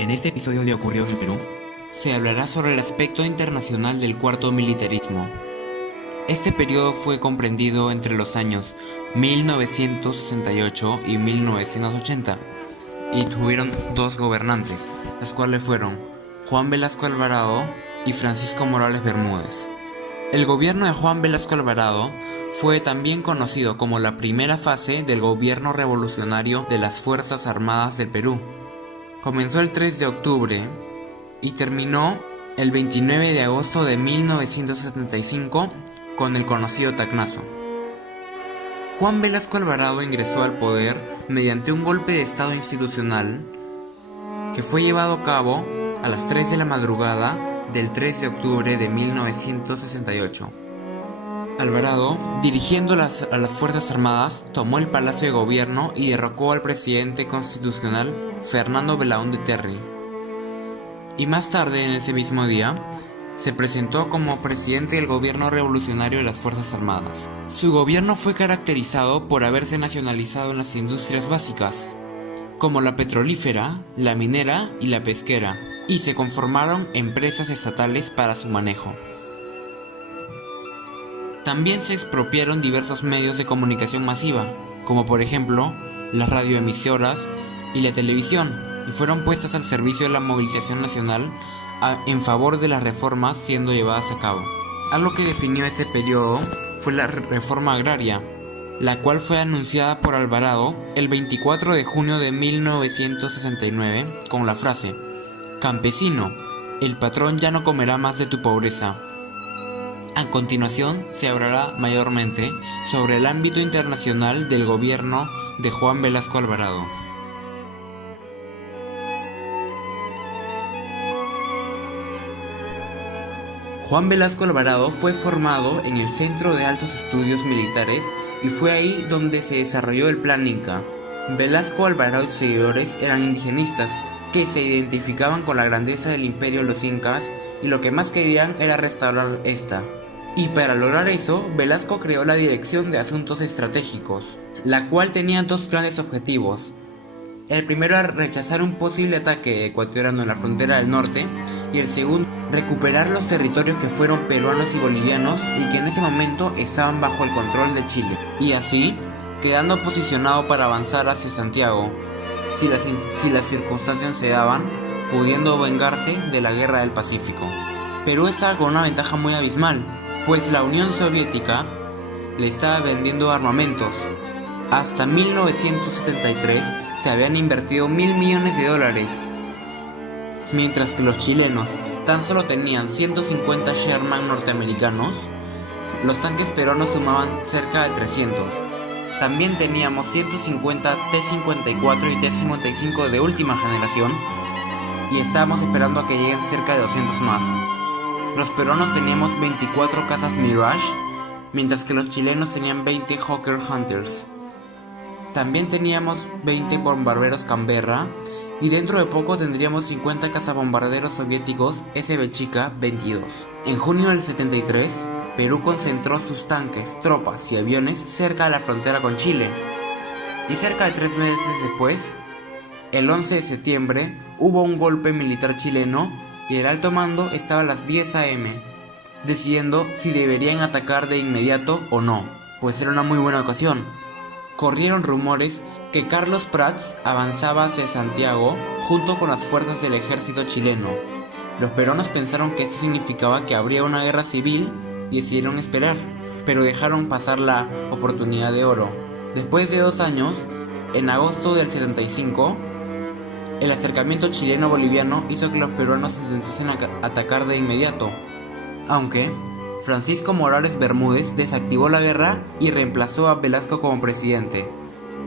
En este episodio de Ocurrió en el Perú, se hablará sobre el aspecto internacional del cuarto militarismo. Este periodo fue comprendido entre los años 1968 y 1980 y tuvieron dos gobernantes, los cuales fueron Juan Velasco Alvarado y Francisco Morales Bermúdez. El gobierno de Juan Velasco Alvarado fue también conocido como la primera fase del gobierno revolucionario de las Fuerzas Armadas del Perú. Comenzó el 3 de octubre y terminó el 29 de agosto de 1975 con el conocido Tacnazo. Juan Velasco Alvarado ingresó al poder mediante un golpe de estado institucional que fue llevado a cabo a las 3 de la madrugada del 3 de octubre de 1968. Alvarado, dirigiendo a las Fuerzas Armadas, tomó el Palacio de Gobierno y derrocó al presidente constitucional Fernando Belaúnde Terry. Y más tarde, en ese mismo día, se presentó como presidente del gobierno revolucionario de las Fuerzas Armadas. Su gobierno fue caracterizado por haberse nacionalizado en las industrias básicas, como la petrolífera, la minera y la pesquera, y se conformaron empresas estatales para su manejo. También se expropiaron diversos medios de comunicación masiva, como por ejemplo las radioemisoras y la televisión, y fueron puestas al servicio de la movilización nacional en favor de las reformas siendo llevadas a cabo. Algo que definió ese periodo fue la reforma agraria, la cual fue anunciada por Alvarado el 24 de junio de 1969 con la frase: «Campesino, el patrón ya no comerá más de tu pobreza». A continuación se hablará mayormente sobre el ámbito internacional del gobierno de Juan Velasco Alvarado. Juan Velasco Alvarado fue formado en el Centro de Altos Estudios Militares y fue ahí donde se desarrolló el Plan Inca. Velasco Alvarado y sus seguidores eran indigenistas que se identificaban con la grandeza del imperio de los incas y lo que más querían era restaurar esta. Y para lograr eso, Velasco creó la Dirección de Asuntos Estratégicos, la cual tenía dos grandes objetivos. El primero era rechazar un posible ataque ecuatoriano en la frontera del norte, y el segundo, recuperar los territorios que fueron peruanos y bolivianos y que en ese momento estaban bajo el control de Chile, y así, quedando posicionado para avanzar hacia Santiago, si las circunstancias se daban, pudiendo vengarse de la Guerra del Pacífico. Perú estaba con una ventaja muy abismal, pues la Unión Soviética le estaba vendiendo armamentos. Hasta 1973 se habían invertido $1.000 millones, mientras que los chilenos tan solo tenían 150 Sherman norteamericanos. Los tanques peruanos sumaban cerca de 300. También teníamos 150 T-54 y T-55 de última generación, y estábamos esperando a que lleguen cerca de 200 más. Los peruanos teníamos 24 cazas Mirage, mientras que los chilenos tenían 20 Hawker Hunters. También teníamos 20 bombarderos Canberra, y dentro de poco tendríamos 50 cazabombarderos soviéticos SB-22. En junio del 73, Perú concentró sus tanques, tropas y aviones cerca de la frontera con Chile. Y cerca de 3 meses después, el 11 de septiembre, hubo un golpe militar chileno y el alto mando estaba a las 10 a.m. decidiendo si deberían atacar de inmediato o no, pues era una muy buena ocasión. Corrieron rumores que Carlos Prats avanzaba hacia Santiago junto con las fuerzas del ejército chileno. Los peruanos pensaron que esto significaba que habría una guerra civil y decidieron esperar, pero dejaron pasar la oportunidad de oro. Después de 2 años, en agosto del 75, el acercamiento chileno-boliviano hizo que los peruanos intentasen atacar de inmediato, aunque Francisco Morales Bermúdez desactivó la guerra y reemplazó a Velasco como presidente.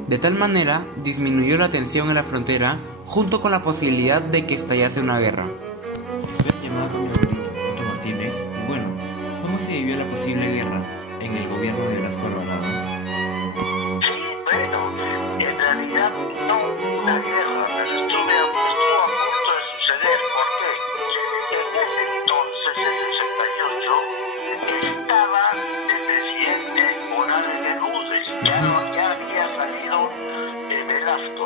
De tal manera, disminuyó la tensión en la frontera junto con la posibilidad de que estallase una guerra. Estoy llamado a mi abuelito, Otto Martínez, y bueno, ¿cómo se vivió la posible guerra en el gobierno de Velasco Alvarado? Sí, bueno, en realidad no hubo una guerra, pero estuvo a punto de suceder. ¿Por qué? En ese entonces, en el 68, estaba el presidente Morales Bermúdez. Ya había salido de Velasco.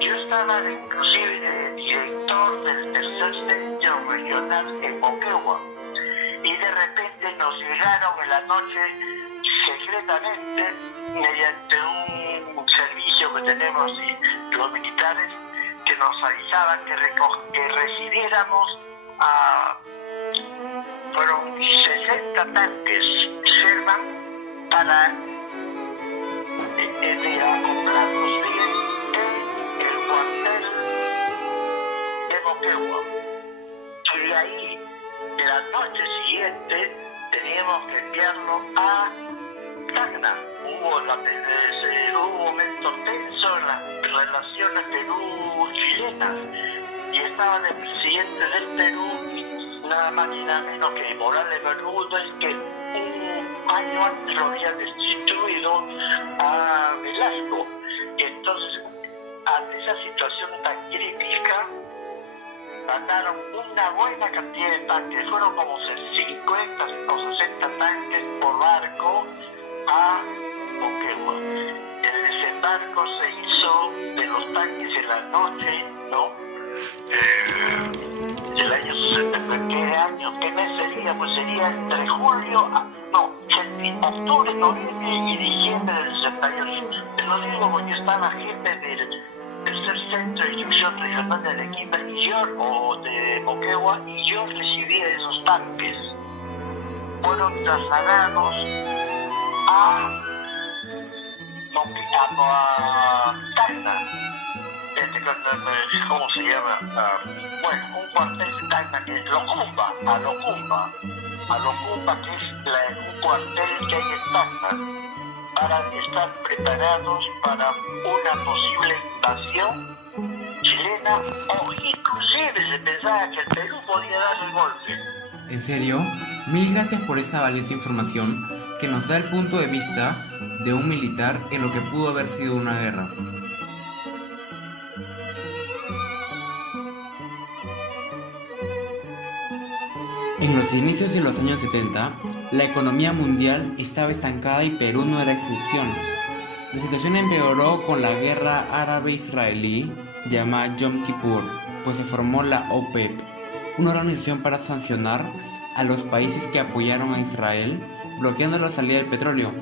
Yo estaba inclusive de director director del tercer centro regional en Moquegua. Y de repente nos llegaron en la noche secretamente, mediante un servicio que tenemos los militares, que nos avisaban que recibiéramos fueron 60 tanques Sherman para acoplarnos bien en el cuartel de Moquegua. Y ahí, la noche siguiente, teníamos que enviarlo a Tacna. Hubo momentos tensos en las relaciones Perú-chilenas y estaba el presidente del Perú, nada más ni nada menos que Morales Bermúdez, que un año antes lo había destituido a Velasco. Y entonces, ante esa situación tan crítica, mandaron una buena cantidad de tanques, fueron como 50 o 60 tanques por barco a Moquegua. El desembarco se hizo de los tanques en la noche, ¿no? Del año 60, ¿qué mes sería? Pues sería entre octubre, noviembre y diciembre del 68. Te lo digo porque estaba jefe del tercer centro de instrucción regional de Arequipa o de Moquegua, y yo recibía esos tanques. Fueron trasladados a Tacna, ¿cómo se llama? Un cuartel de Tacna que es Locumba, a Locumba, que es un cuartel que hay en Tacna, para estar preparados para una posible invasión chilena, o inclusive se pensaba que el Perú podía dar el golpe. En serio, mil gracias por esa valiosa información que nos da el punto de vista de un militar en lo que pudo haber sido una guerra. En los inicios de los años 70, la economía mundial estaba estancada y Perú no era excepción. La situación empeoró con la guerra árabe-israelí llamada Yom Kippur, pues se formó la OPEP, una organización para sancionar a los países que apoyaron a Israel, bloqueando la salida del petróleo,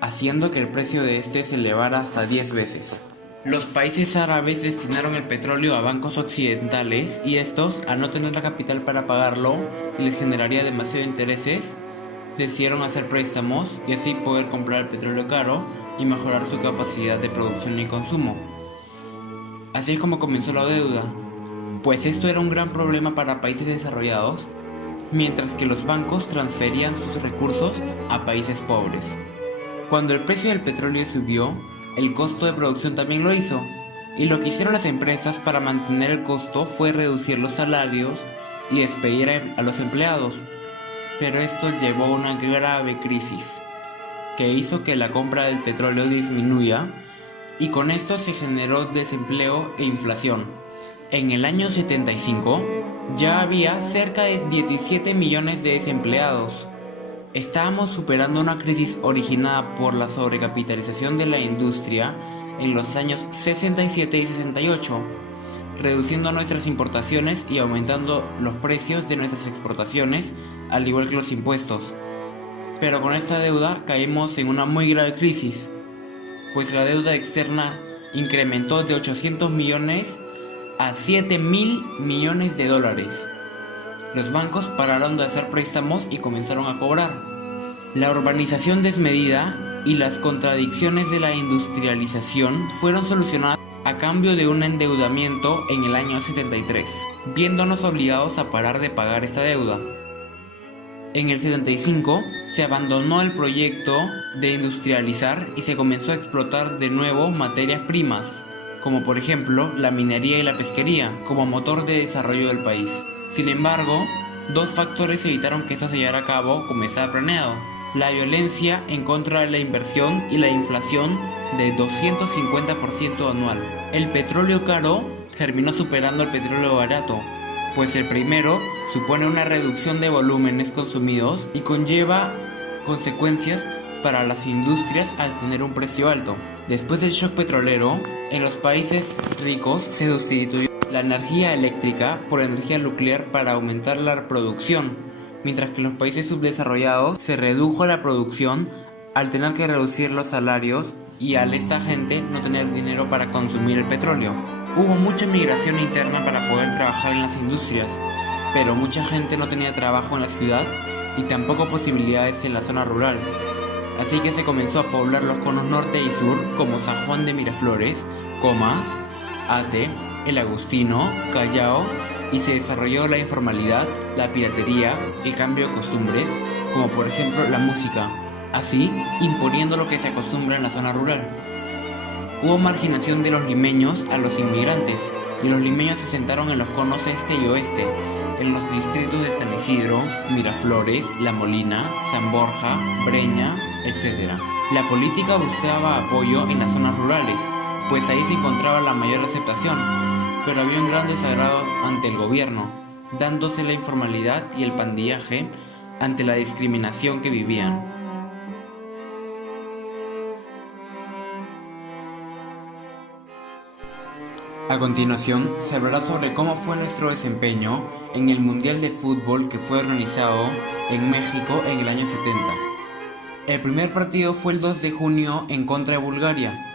haciendo que el precio de este se elevara hasta 10 veces. Los países árabes destinaron el petróleo a bancos occidentales y estos, al no tener la capital para pagarlo y les generaría demasiado intereses, decidieron hacer préstamos y así poder comprar el petróleo caro y mejorar su capacidad de producción y consumo. Así es como comenzó la deuda, pues esto era un gran problema para países desarrollados, mientras que los bancos transferían sus recursos a países pobres. Cuando el precio del petróleo subió, el costo de producción también lo hizo, y lo que hicieron las empresas para mantener el costo fue reducir los salarios y despedir a los empleados. Pero esto llevó a una grave crisis, que hizo que la compra del petróleo disminuya, y con esto se generó desempleo e inflación. En el año 75 ya había cerca de 17 millones de desempleados. Estábamos superando una crisis originada por la sobrecapitalización de la industria en los años 67 y 68, reduciendo nuestras importaciones y aumentando los precios de nuestras exportaciones, al igual que los impuestos. Pero con esta deuda caímos en una muy grave crisis, pues la deuda externa incrementó de 800 millones a 7.000 millones de dólares. Los bancos pararon de hacer préstamos y comenzaron a cobrar. La urbanización desmedida y las contradicciones de la industrialización fueron solucionadas a cambio de un endeudamiento en el año 73, viéndonos obligados a parar de pagar esta deuda. En el 75 se abandonó el proyecto de industrializar y se comenzó a explotar de nuevo materias primas, como por ejemplo la minería y la pesquería, como motor de desarrollo del país. Sin embargo, dos factores evitaron que esto se llevara a cabo como estaba planeado: la violencia en contra de la inversión y la inflación de 250% anual. El petróleo caro terminó superando al petróleo barato, pues el primero supone una reducción de volúmenes consumidos y conlleva consecuencias para las industrias al tener un precio alto. Después del shock petrolero, en los países ricos se sustituyó la energía eléctrica por energía nuclear para aumentar la producción, mientras que en los países subdesarrollados se redujo la producción al tener que reducir los salarios y al esta gente no tener dinero para consumir el petróleo. Hubo mucha migración interna para poder trabajar en las industrias, pero mucha gente no tenía trabajo en la ciudad y tampoco posibilidades en la zona rural. Así que se comenzó a poblar los conos norte y sur como San Juan de Miraflores, Comas, Ate, El Agustino, Callao, y se desarrolló la informalidad, la piratería, el cambio de costumbres, como por ejemplo la música, así imponiendo lo que se acostumbra en la zona rural. Hubo marginación de los limeños a los inmigrantes, y los limeños se sentaron en los conos este y oeste, en los distritos de San Isidro, Miraflores, La Molina, San Borja, Breña, etc. La política buscaba apoyo en las zonas rurales, pues ahí se encontraba la mayor aceptación, pero había un gran desagrado ante el gobierno, dándose la informalidad y el pandillaje ante la discriminación que vivían. A continuación, se hablará sobre cómo fue nuestro desempeño en el Mundial de Fútbol que fue organizado en México en el año 70. El primer partido fue el 2 de junio en contra de Bulgaria.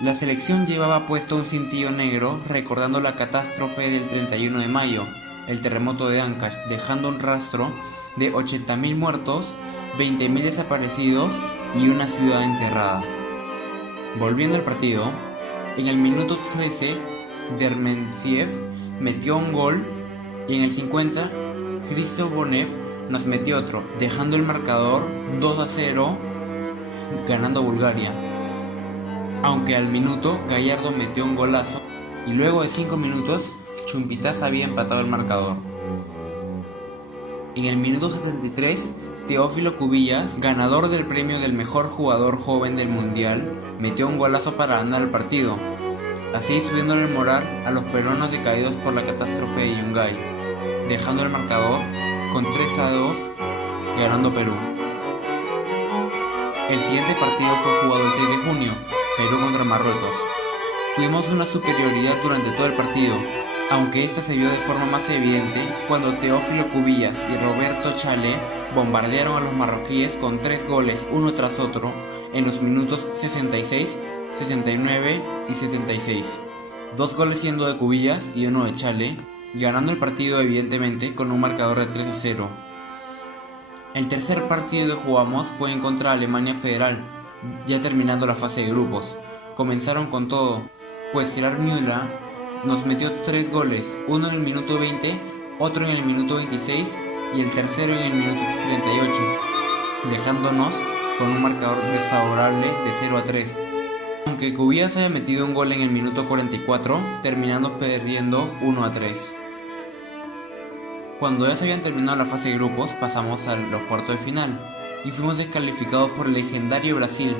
La selección llevaba puesto un cintillo negro recordando la catástrofe del 31 de mayo, el terremoto de Ancash, dejando un rastro de 80.000 muertos, 20.000 desaparecidos y una ciudad enterrada. Volviendo al partido, en el minuto 13, Dermentsiev metió un gol y en el 50, Hristo Bonev nos metió otro, dejando el marcador 2-0, ganando Bulgaria. Aunque al minuto Gallardo metió un golazo y luego de 5 minutos Chumpitaz había empatado el marcador. En el minuto 73, Teófilo Cubillas, ganador del premio del mejor jugador joven del mundial, metió un golazo para ganar el partido, así subiéndole el moral a los peruanos decaídos por la catástrofe de Yungay, dejando el marcador con 3-2, ganando Perú. El siguiente partido fue jugado el 6 de junio, Perú contra Marruecos. Tuvimos una superioridad durante todo el partido, aunque esta se vio de forma más evidente cuando Teófilo Cubillas y Roberto Chale bombardearon a los marroquíes con 3 goles uno tras otro en los minutos 66, 69 y 76. 2 goles siendo de Cubillas y uno de Chale, ganando el partido evidentemente con un marcador de 3-0. El tercer partido que jugamos fue en contra de Alemania Federal, ya terminando la fase de grupos. Comenzaron con todo, pues Gerard Müller nos metió 3 goles, uno en el minuto 20, otro en el minuto 26 y el tercero en el minuto 38, dejándonos con un marcador desfavorable de 0-3. Aunque Cubillas haya metido un gol en el minuto 44, terminando perdiendo 1-3. Cuando ya se habían terminado la fase de grupos, pasamos a los cuartos de final y fuimos descalificados por el legendario Brasil,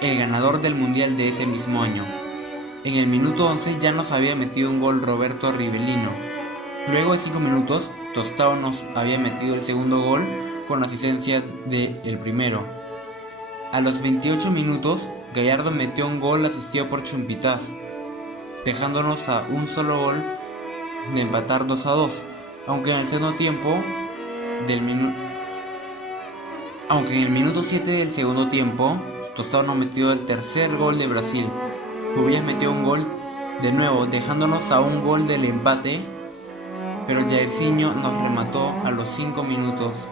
el ganador del mundial de ese mismo año. En el minuto 11 ya nos había metido un gol Roberto Rivellino. Luego de 5 minutos, Tostao nos había metido el segundo gol con asistencia del primero. A los 28 minutos, Gallardo metió un gol asistido por Chumpitaz, dejándonos a un solo gol de empatar 2-2. Aunque en el segundo tiempo Aunque en el minuto 7 del segundo tiempo, Tostao nos metió el tercer gol de Brasil. Cubillas metió un gol de nuevo, dejándonos a un gol del empate, pero Jairzinho nos remató a los 5 minutos,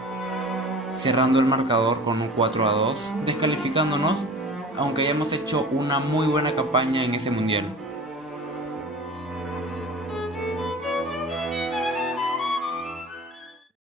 cerrando el marcador con un 4-2, descalificándonos, aunque hayamos hecho una muy buena campaña en ese mundial.